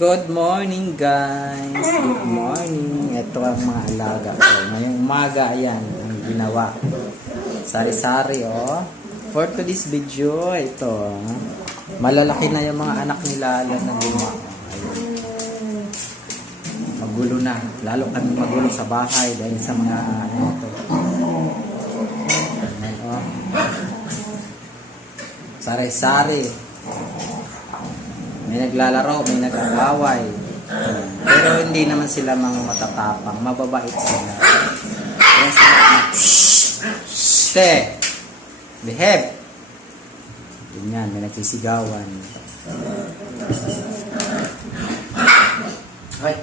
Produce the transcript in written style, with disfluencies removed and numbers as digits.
Good morning guys! Good morning! Ito ang mga alaga ko. Ngayong umaga, ayan, ang ginawa. Sari-sari, oh. For today's video, ito. Malalaki na yung mga anak nila na luma. Ayun. Magulo na. Lalo kami magulo sa bahay dahil sa mga ano ito. Ayan, oh. Sari-sari. May naglalaro, may nag-aaway. Pero hindi naman sila mga matatapang. Mababait sila. Yes, Shhh! Behave! Ganyan, may nagsisigawan. Ay!